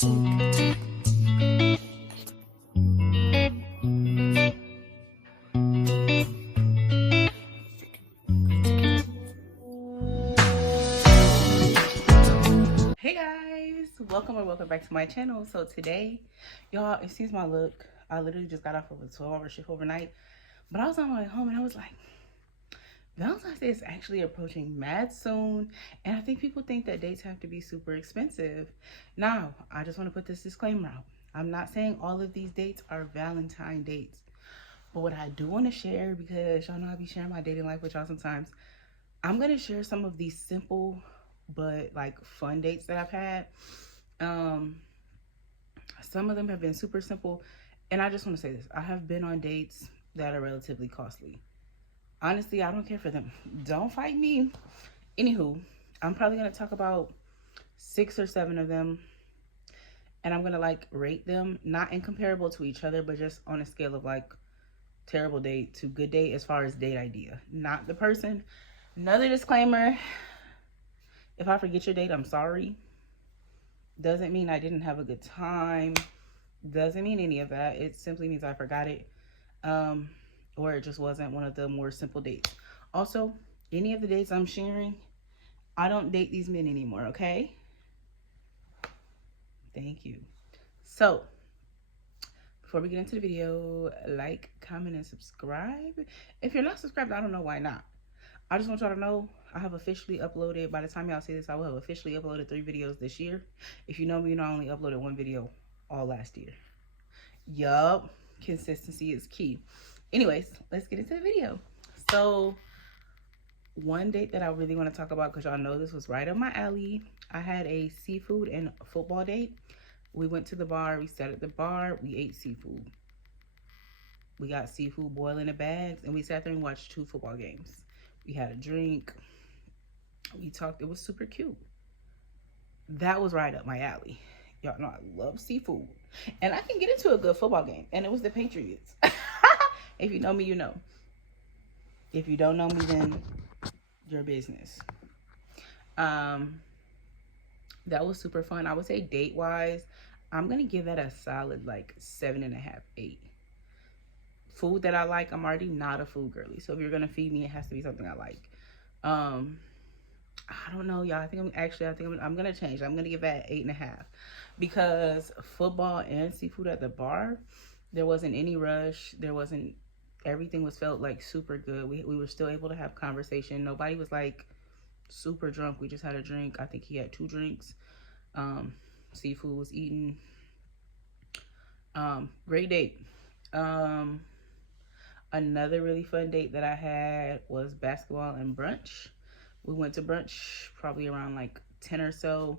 Hey guys, welcome back to my channel. So today, y'all, excuse my look, I literally just got off of a 12-hour shift overnight, but I was on my way home and I was like, Valentine's Day is actually approaching mad soon, and I think people think that dates have to be super expensive. Now, I just want to put this disclaimer out. I'm not saying all of these dates are Valentine dates, but what I do want to share, because y'all know I be sharing my dating life with y'all sometimes, I'm going to share some of these simple but like fun dates that I've had. Um, some of them have been super simple, and I just want to say this: I have been on dates that are relatively costly. Honestly, I don't care for them. Don't fight me. Anywho, I'm probably gonna talk about 6 or 7 of them, and I'm gonna like rate them, not in comparable to each other, but just on a scale of like terrible date to good date as far as date idea, not the person. Another disclaimer: if I forget your date, I'm sorry. Doesn't mean I didn't have a good time. Doesn't mean any of that. It simply means I forgot it. Um, or it just wasn't one of the more simple dates. Also, any of the dates I'm sharing, I don't date these men anymore, okay? Thank you. So, before we get into the video, like, comment, and subscribe. If you're not subscribed, I don't know why not. I just want y'all to know I have officially uploaded, by the time y'all see this, I will have officially uploaded 3 videos this year. If you know me, you know I only uploaded 1 video all last year. Yup, consistency is key. Anyways, let's get into the video. So, one date that I really want to talk about, because y'all know this was right up my alley. I had a seafood and football date. We went to the bar, we sat at the bar, we ate seafood. We got seafood boiling in bags, and we sat there and watched 2 football games. We had a drink, we talked, it was super cute. That was right up my alley. Y'all know I love seafood. And I can get into a good football game, and it was the Patriots. If you know me, you know. If you don't know me, then your business. That was super fun. I would say date wise, I'm gonna give that a solid like 7.5, 8. Food that I like, I'm already not a food girly, so if you're gonna feed me, it has to be something I like. I don't know, y'all. I think I'm gonna change. I'm gonna give that 8.5, because football and seafood at the bar, there wasn't any rush. There wasn't. Everything was felt like super good. We were still able to have conversation. Nobody was like super drunk. We just had a drink. I think he had 2 drinks. Seafood was eaten. Great date. Another really fun date that I had was basketball and brunch. We went to brunch probably around like 10 or so,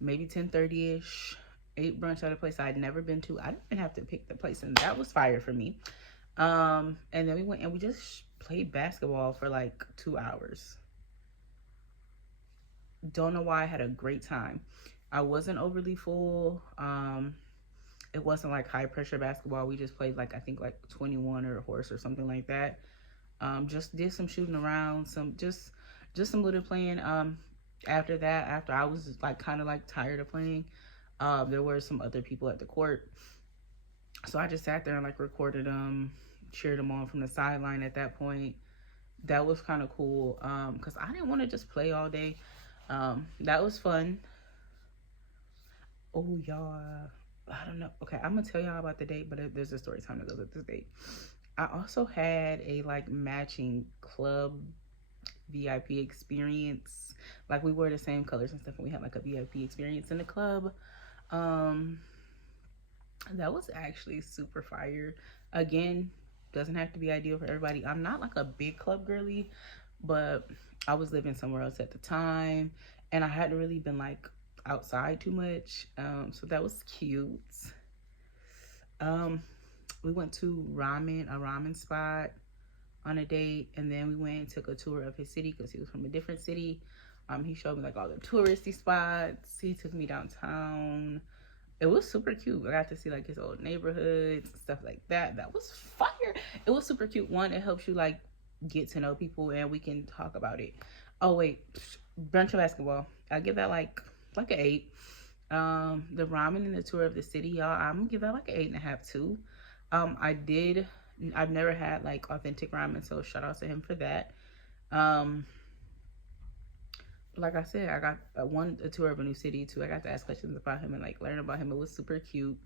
maybe 10:30ish. Ate brunch at a place I'd never been to. I didn't even have to pick the place, and that was fire for me. And then we went and we just played basketball for like 2 hours. Don't know why. I had a great time. I wasn't overly full. It wasn't like high pressure basketball. We just played like, I think like 21 or a horse or something like that. Just did some shooting around, some just some little playing. After that, after I was like kind of like tired of playing, there were some other people at the court, so I just sat there and like recorded them, cheered them on from the sideline at that point. That was kind of cool, because I didn't want to just play all day. That was fun. Oh, y'all, I don't know. Okay, I'm gonna tell y'all about the date, but there's a story time that goes with this date. I also had a like matching club VIP experience. Like we wore the same colors and stuff, and we had like a VIP experience in the club. Um, that was actually super fire. Again, doesn't have to be ideal for everybody. I'm not like a big club girly, but I was living somewhere else at the time, and I hadn't really been like outside too much. So that was cute. We went to a ramen spot on a date, and then we went and took a tour of his city because he was from a different city. He showed me like all the touristy spots. He took me downtown. It was super cute. I got to see like his old neighborhoods, stuff like that. That was fire. It was super cute. One, it helps you like get to know people, and we can talk about it. Oh wait, brunch and basketball. I give that like an 8. The ramen and the tour of the city, y'all, I'm gonna give that like an 8.5 too. I've never had like authentic ramen, so shout out to him for that. Um, like I said, I got a tour of a new city too. I got to ask questions about him and like learn about him. It was super cute.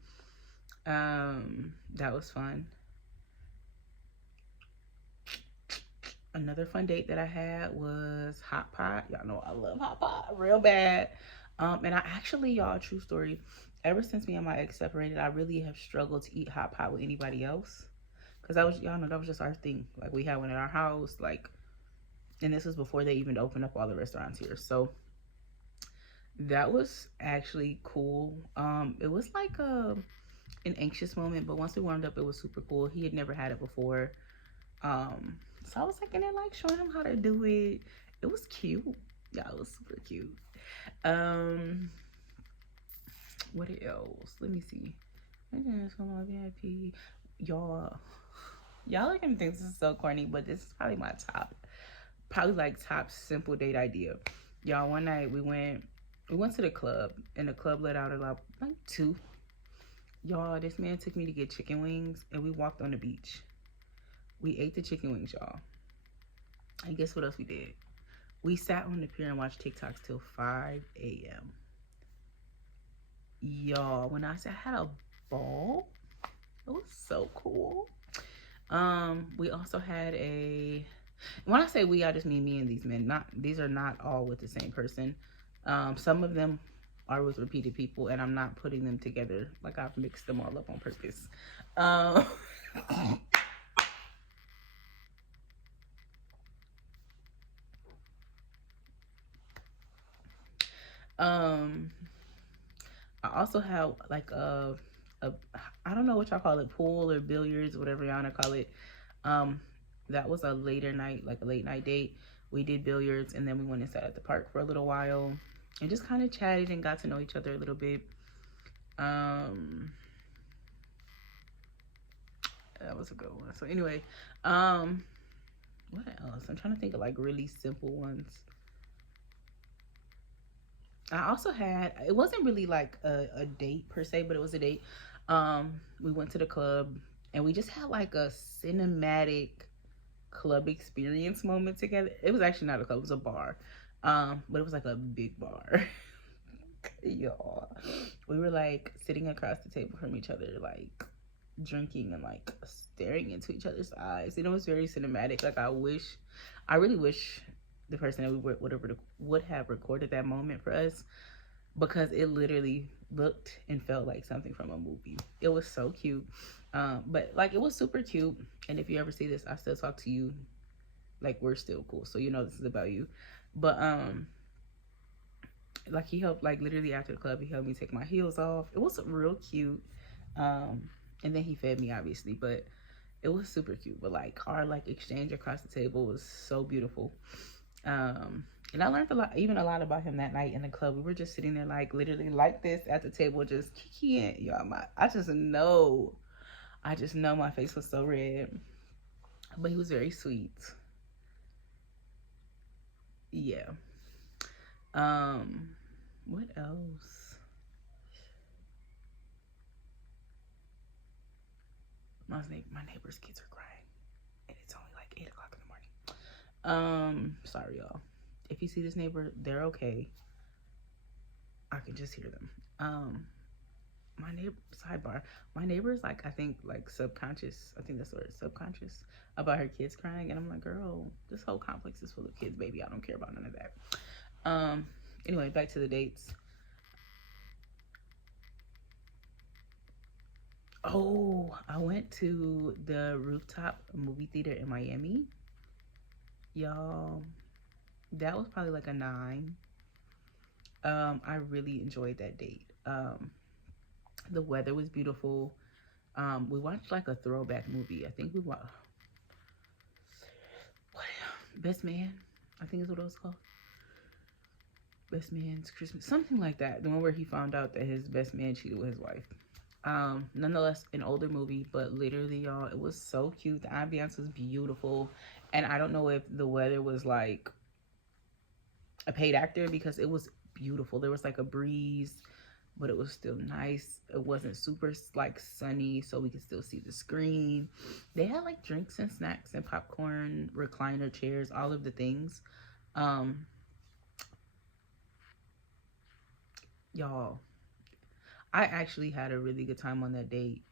That was fun. Another fun date that I had was hot pot. Y'all know I love hot pot real bad. And I actually, y'all, true story. Ever since me and my ex separated, I really have struggled to eat hot pot with anybody else. Cause y'all know that was just our thing. Like we had one at our house. Like, and this was before they even opened up all the restaurants here. So that was actually cool. It was like an anxious moment, but once we warmed up, it was super cool. He had never had it before. So I was like, and then like showing him how to do it. It was cute. Yeah, it was super cute. Um, what else? Let me see. VIP. Y'all are gonna think this is so corny, but this is probably my probably like top simple date idea. Y'all, one night we went to the club, and the club let out a lot, like two. Y'all, this man took me to get chicken wings, and we walked on the beach. We ate the chicken wings, y'all. And guess what else we did? We sat on the pier and watched TikToks till 5 a.m. Y'all, when I said I had a ball, it was so cool. We also had when I say we, I just mean me and these men. These are not all with the same person. Some of them are with repeated people, and I'm not putting them together. Like I've mixed them all up on purpose. I also have like I don't know what y'all call it, pool or billiards, whatever y'all wanna call it. That was a later night, like a late night date. We did billiards, and then we went and sat at the park for a little while and just kind of chatted and got to know each other a little bit. That was a good one. So anyway, what else? I'm trying to think of like really simple ones. I also had, it wasn't really like a date per se, but it was a date. We went to the club and we just had like a cinematic club experience moment together. It was actually not a club, it was a bar. But it was like a big bar. Y'all. We were like sitting across the table from each other, like drinking and like staring into each other's eyes. And it was very cinematic. Like I really wish the person that we would have recorded that moment for us, because it literally looked and felt like something from a movie. It was so cute. But like it was super cute. And if you ever see this, I still talk to you. Like we're still cool. So you know this is about you. But like he helped, like literally after the club, he helped me take my heels off. It was real cute. And then he fed me obviously, but it was super cute. But like our like exchange across the table was so beautiful. And I learned a lot about him that night in the club. We were just sitting there like literally like this at the table, just kikiing. Y'all, I just know my face was so red. But he was very sweet. Yeah. What else? My neighbor's kids are crying, and it's only like 8 o'clock in the morning. Sorry y'all. If you see this neighbor, they're okay. I can just hear them. My neighbor, sidebar, my neighbor is like, I think like subconscious, I think that's the word, subconscious, about her kids crying. And I'm like, girl, this whole complex is full of kids, baby. I don't care about none of that. Anyway, back to the dates. Oh, I went to the Rooftop movie theater in Miami. Y'all, that was probably like a 9. I really enjoyed that date. The weather was beautiful. We watched like a throwback movie. I think we watched Best Man, I think is what it was called. Best Man's Christmas, something like that. The one where he found out that his best man cheated with his wife. Nonetheless, an older movie, but literally, y'all, it was so cute. The ambiance was beautiful. And I don't know if the weather was like a paid actor, because it was beautiful. There was like a breeze. but it was still nice. It wasn't super like sunny, so we could still see the screen. They had like drinks and snacks and popcorn, recliner chairs, all of the things. Y'all, I actually had a really good time on that date.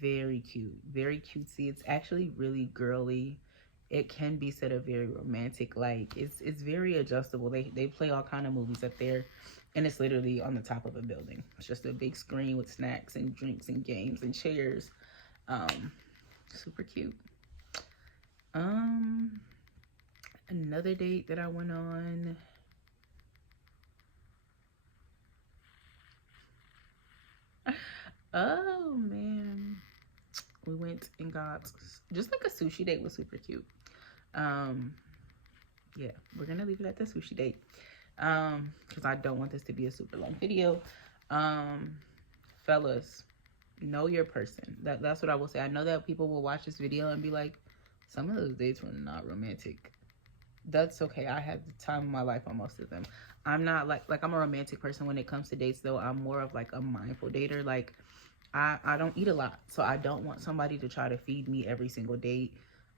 Very cute, very cutesy. It's actually really girly. It can be said of very romantic. Like it's very adjustable. They play all kind of movies up there, and it's literally on the top of a building. It's just a big screen with snacks and drinks and games and chairs. Super cute. Another date that I went on. Oh man, we went and got just like a sushi date. Was super cute. Yeah, we're gonna leave it at the sushi date because I don't want this to be a super long video. Fellas, know your person. That's what I will say. I know that people will watch this video and be like, some of those dates were not romantic. That's okay. I had the time of my life on most of them. I'm not like I'm a romantic person when it comes to dates, though. I'm more of like a mindful dater. Like I don't eat a lot, so I don't want somebody to try to feed me every single date.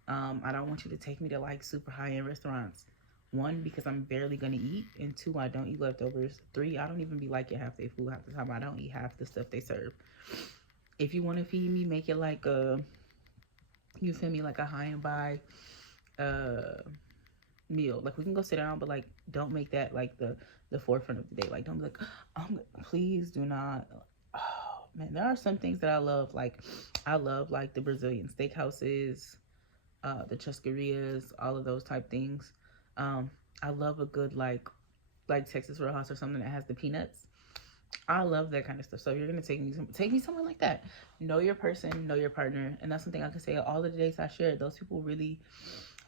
I don't want you to take me to like super high-end restaurants. 1, because I'm barely gonna eat, and 2, I don't eat leftovers. 3, I don't even be liking half their food half the time. I don't eat half the stuff they serve. If you want to feed me, make it like a, you feel me, like a high and by meal. Like we can go sit down, but like don't make that like the forefront of the day. Like don't be like, please do not. Oh man, there are some things that I love. Like I love like the Brazilian steakhouses, the churrascarias, all of those type things. I love a good like Texas Roadhouse or something that has the peanuts. I love that kind of stuff. So if you're gonna take me somewhere like that. Know your person, know your partner, and that's something I can say. All of the dates I shared, those people really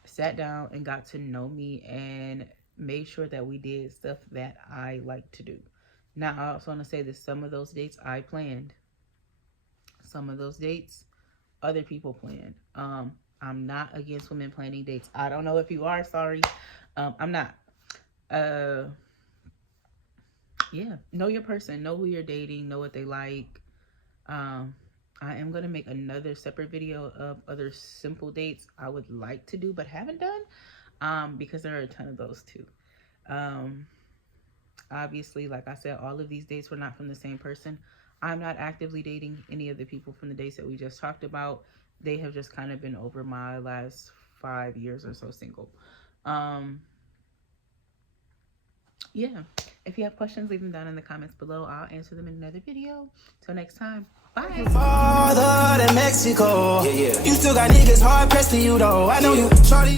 sat down and got to know me and made sure that we did stuff that I like to do. Now I also want to say that some of those dates I planned. Some of those dates other people planned. I'm not against women planning dates. I don't know if you are, sorry. I'm not. Yeah, know your person, know who you're dating, know what they like. I am going to make another separate video of other simple dates I would like to do but haven't done, because there are a ton of those too. Obviously, like I said, all of these dates were not from the same person. I'm not actively dating any of the people from the dates that we just talked about. They have just kind of been over my last 5 years or so single. Yeah, if you have questions, leave them down in the comments below. I'll answer them in another video. Till next time, bye. Farther than Mexico. Yeah. You still got niggas hard pressed to you though. I know you, shorty.